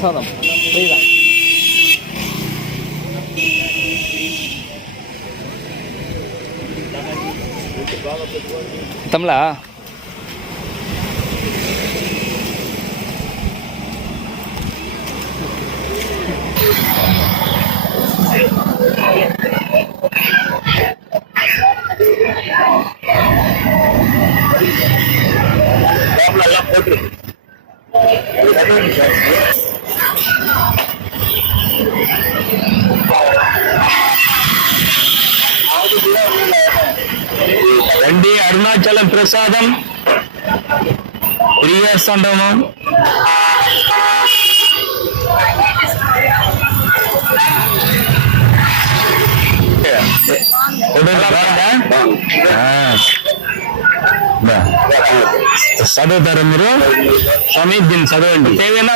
பிரசாதம் சரிதான் தமிழா ரெண்டி నుండి అరుణాచల ప్రసాదం తిరిగేస్తుంటాము చదువుతారు మీరు? స్వామి దీన్ని చదవండి. ఏదైనా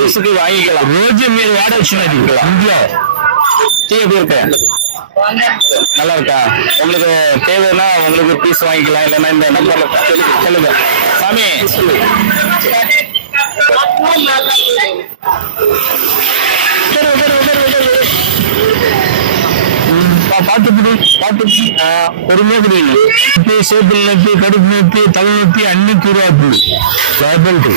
యూస్కి వాయిగల. రోజు మీరు వాడొచ్చినది. ఇంట్లో. తీయకూడదు நல்லா இருக்கா உங்களுக்கு தேவைன்னா உங்களுக்கு பீஸ் வாங்கிக்கலாம் இல்லைன்னா இந்த நம்பர்ல சொல்லுங்க. சொல்லுங்க. சாமி. பார்த்துக்கிட்டு பார்த்து பொறுமையாக குடிங்க இப்போ சேப்பில் நோக்கி கடுப்பு நோக்கி தலை நோக்கி அன்னி கூறுவாப்பு லைபிலிட்டி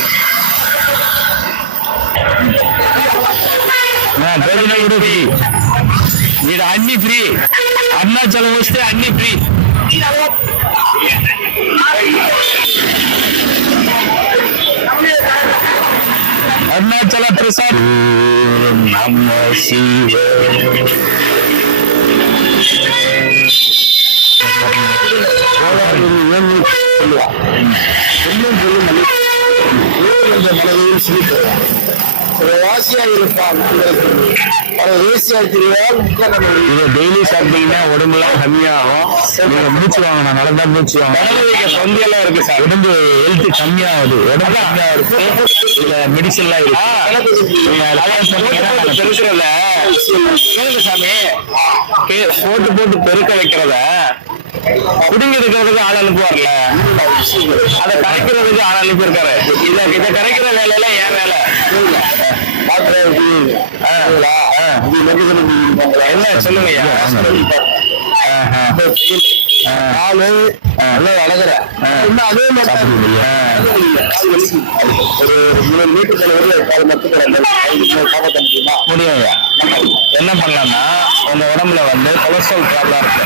நான் பேசினா మీరు అన్ని ఫ్రీ అరుణాచలం వస్తే అన్ని ఫ్రీ అరుణాచల ప్రసాద్ నమ శివ வாசியாக இருப்பான் வேசியா திருவால் இது டெய்லி சாப்பிட்டீங்கன்னா உடம்புலாம் கம்மியாகும் நீங்க மூச்சு வாங்கணும் நல்லா மூச்சு வாங்கணும் தொந்தியெல்லாம் இருக்கு சார். உடம்பு ஹெல்த் கம்மியாகுது. உடம்பு கம்மியா இருக்கு. இதுல இருக்கு. அதெல்லாம் சொன்னீங்கன்னா நாங்க பெருக்கிறத. கேளுங்க சாமி. போட்டு போட்டு பெருக்க வைக்கிறத. குடிங்க இருக்கிறதுக்கு ஆள் அனுப்புவார்ல. அதை கரைக்கிறதுக்கு ஆள் அனுப்பியிருக்காரு. இத இதை கரைக்கிற வேலையில என் வேலை. என்ன சொல்லுங்க ஆளு நல்லா வளர்க்குற இன்னும் அதே மாதிரி ஒரு மூணு மீட்டர் கால் மட்டும் முடியாது என்ன பண்ணலாம்னா உங்க உடம்புல வந்து கொலஸ்ட்ரால் ப்ராப்ளம் இருக்கு.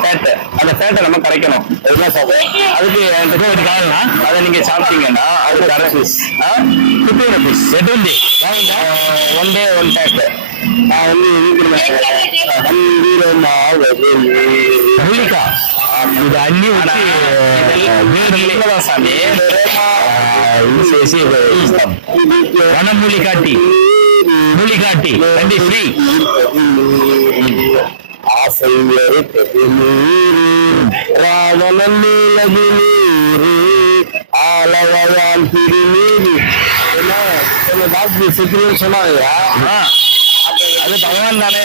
ஃபேட்டு அந்த ஃபேட்டை நம்ம கரைக்கணும் அதுதான் சாப்பிடும் அதுக்கு என்கிட்ட ஒரு காரணம் அதை நீங்க சாப்பிட்டீங்கன்னா அது அரை பீஸ் ஃபிஃப்டி ருபீஸ் எட்டு ஒன் டே ஒன் பேக் நான் வந்து மூலிகா இது அள்ளி வச்சு சாமி. வனமூலி காட்டி மூலி காட்டி கண்டி ஃப்ரீ ஆசை ராவணன் நீலது நீரு ஆலவயான் திருநீரு சொன்னாங்க அது பகவான் தானே.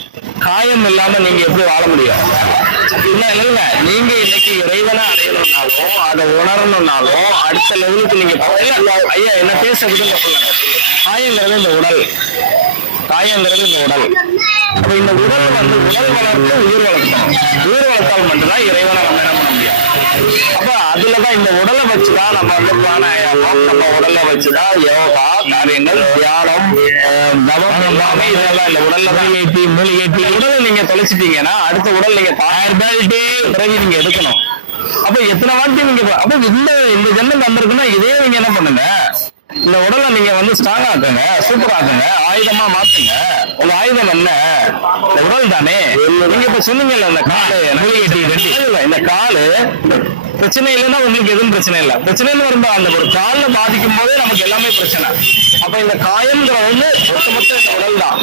காயம் இல்லாம நீங்க எப்படி வாழ முடியும்? இல்ல இல்ல. நீங்க இன்னைக்கு இறைவனை அடையணும்னாலும் அதை உணரணும்னாலும் அடுத்த லெவலுக்கு நீங்க ஐயா என்ன பேச விடுங்க காயங்கிறது இந்த உடல். காயங்கிறது இந்த உடல். அப்ப இந்த உடல் வந்து உடல் வளர்த்து உயிர் வளர்க்கணும். உயிர் வளர்த்தால் மட்டும்தான் இறைவனை நம்ம என்ன பண்ண முடியும்? அப்ப அதுலதான் இந்த உடலை வச்சுதான் நம்ம வந்து பிராணாயாமம் நம்ம உடலை வச்சுதான் யோகா காரியங்கள் தியானம் அஹ், தவம் எல்லாமே இதெல்லாம் இந்த உடல்ல தான் ஏற்றி மூலிகை ஏற்றி உடலை நீங்க தொலைச்சிட்டீங்கன்னா அடுத்த உடல் நீங்க தாயர்பாலிட்டி பிறகு நீங்க எடுக்கணும். அப்ப எத்தனை வாட்டி நீங்க அப்ப இந்த இந்த ஜென்மம் வந்திருக்குன்னா இதே நீங்க என்ன பண்ணுங்க? இந்த உடலை நீங்க வந்து ஸ்ட்ராங் ஆக்குங்க சூப்பர் ஆக்குங்க ஆயுதமா மாத்துங்க. உங்க ஆயுதம் என்ன? இந்த உடல் தானே? நீங்க இப்ப சொன்னீங்கல்ல இந்த காலு இந்த காலு பிரச்சனை இல்லைன்னா உங்களுக்கு எதுவும் பிரச்சனை இல்லை. பிரச்சனைன்னு வரும்போது அந்த ஒரு கால்ல பாதிக்கும் போதே நமக்கு எல்லாமே பிரச்சனை. அப்ப இந்த காயம்ங்கிற வந்து ஒட்டுமொத்த இந்த உடல் தான்.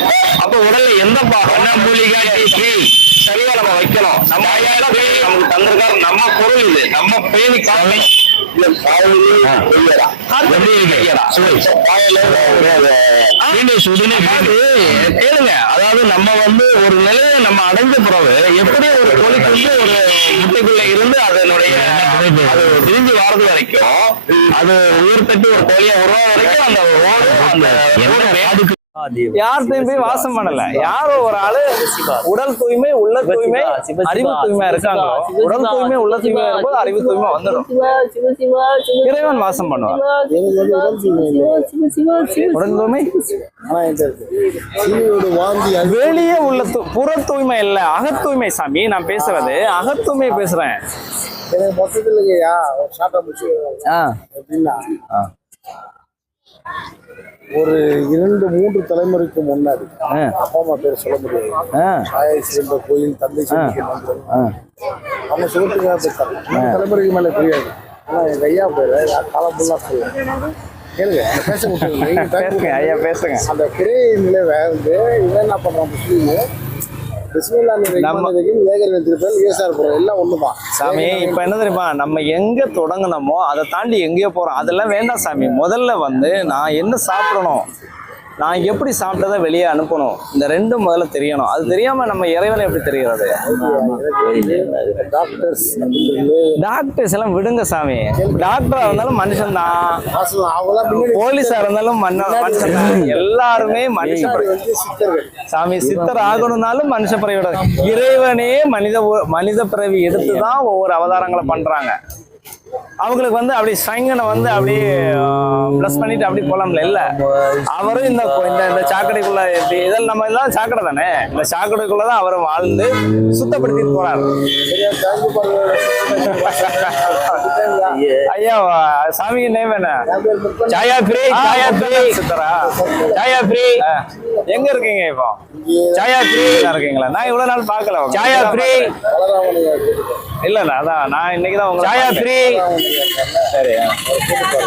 அப்ப உடல்ல எந்த பாகம்? மூலிகை சரியா நம்ம வைக்கணும். நம்ம ஐயாயிரம் நமக்கு தந்திருக்காரு நம்ம பொருள் இது. நம்ம பேணி காரணம் கேளுங்க. அதாவது நம்ம வந்து ஒரு நிலையை நம்ம அடைஞ்ச பிறகு எப்படி ஒரு கோழிக்கு வந்து ஒரு முட்டைக்குள்ள இருந்து அதனுடைய அது பிரிஞ்சு வர்றது வரைக்கும் அது உயிர் தட்டி ஒரு கோழியா உருவா வரைக்கும் அந்த அந்த யார்கிட்டயும் போய் வாசம் பண்ணல? யாரோ ஒரு ஆளு உடல் தூய்மை உள்ள தூய்மை அறிவு தூய்மை இருக்காங்களோ? உடல் தூய்மை உள்ள தூய்மை இருக்கும்போது அறிவு தூய்மை வந்துடும். இறைவன் வாசம் பண்ணுவான். உடல் தூய்மை வெளியே உள்ள புற தூய்மை இல்ல அகத் தூய்மை சாமி நான் பேசுறது அகத் தூய்மை பேசுறேன். மொத்தத்தில் ஒரு இரண்டு மூன்று தலைமுறைக்கு முன்னாடி. அப்பா அம்மா பேர் சொல்ல முடியாது. தாயை சேர்ந்த கோயில் தந்தை அவங்க சுகத்துக்காக பேசுறாங்க தலைமுறைக்கு மேல தெரியாது. ஆனா எங்க ஐயா பேரு காலம் ஃபுல்லா சொல்லுவேன் கேளுங்க பேச பேசுங்க. ஐயா பேசுங்க. அந்த பிறை நிலை வந்து இவன் என்ன பண்றான் முஸ்லீம்? நம்ம- எல்லாம் ஒண்ணுதான். சாமி இப்ப என்ன தெரியுமா? நம்ம எங்க தொடங்குனமோ அதை தாண்டி எங்கேயோ போறோம். அதெல்லாம் வேண்டாம் சாமி. முதல்ல வந்து நான் என்ன சாப்பிடணும்? நான் எப்படி சாப்பிட்டதை வெளியே அனுப்பணும்? இந்த ரெண்டும் முதல்ல தெரியணும். அது தெரியாம நம்ம இறைவனை எப்படி தெரிகிறது? டாக்டர்ஸ் எல்லாம் விடுங்க சாமி. டாக்டரா இருந்தாலும் மனுஷன் தான். போலீஸா இருந்தாலும் மன்ன- மனுஷன் தான். எல்லாருமே மனுஷன் சாமி சித்தர் ஆகணும்னாலும் மனுஷ பிறவியோட இறைவனே மனித மனித பிறவி எடுத்து தான் ஒவ்வொரு அவதாரங்களை பண்றாங்க. அவங்களுக்கு வந்து அப்படி சங்கனை வந்து அப்படியே ப்ளஸ் பண்ணிட்டு அப்படி போகலாம்ல இல்லை? அவரும் இந்த இந்த இந்த சாக்கடைக்குள்ள எப்படி இதெல்லாம் நம்ம எல்லாம் சாக்கடை தானே? இந்த சாக்கடைக்குள்ள தான் அவரும் வாழ்ந்து சுத்தப்படுத்திட்டு போறாரு. ஐயா. சாமிக்கு நேம் என்ன. சாயா ஃப்ரீ சாயா ஃப்ரீ சித்தரா? சாயா ஃப்ரீ எங்க இருக்கீங்க இப்போ? சாயா ஃப்ரீ இருக்கீங்களா? நான் இவ்வளவு நாள் பார்க்கல சாயா ஃப்ரீ. இல்ல இல்ல அதான் நான் இன்னைக்கு தான் உங்களை சாயா ஃப்ரீ சரி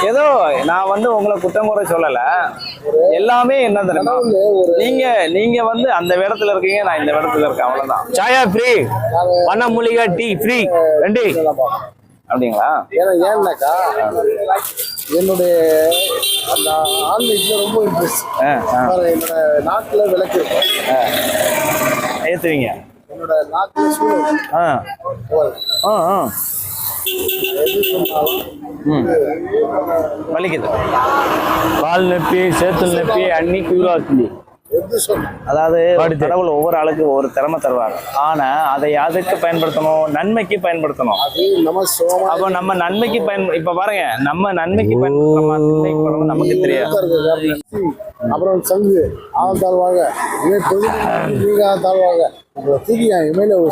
ஏதோ நான் வந்து உங்களை குற்றம் குறை சொல்லல. எல்லாமே என்ன தெரியுமா? நீங்க நீங்க வந்து அந்த இடத்துல இருக்கீங்க நான் இந்த இடத்துல இருக்கேன். அவ்வளவுதான். சாயா ஃப்ரீ பண்ண மூலிகை டீ ஃப்ரீ ரெண்டு. அப்படிங்களா? ஏன்னா ஏன்னாக்கா என்னுடைய அந்த ஆன்மீகத்துல ரொம்ப இன்ட்ரெஸ்ட். என்னோட நாட்டுல விளக்கு. ஏத்துவீங்க? என்னோட நாட்டுல சூழல் ஆ. ஆ ஆ. வலிக்குது. கால் நெப்பி சேத்துல நெப்பி அன்னி சொன்னாலும் அதாவது கடவுள் ஒவ்வொரு ஆளுக்கு ஒவ்வொரு திறமை தருவாங்க. ஆனா அதை எதுக்கு பயன்படுத்தணும்? நன்மைக்கு பயன்படுத்தணும். அது நம்ம சோமா அப்போ நம்ம நன்மைக்கு பயன் இப்ப பாருங்க நம்ம நன்மைக்கு பண்ணணும் நமக்கு தெரியாது. அப்புறம் சங்கு ஆள் பொது நீங்க ஆள் தாழ்வாங்க உங்களை தூக்கி என் இமையில ஓடி.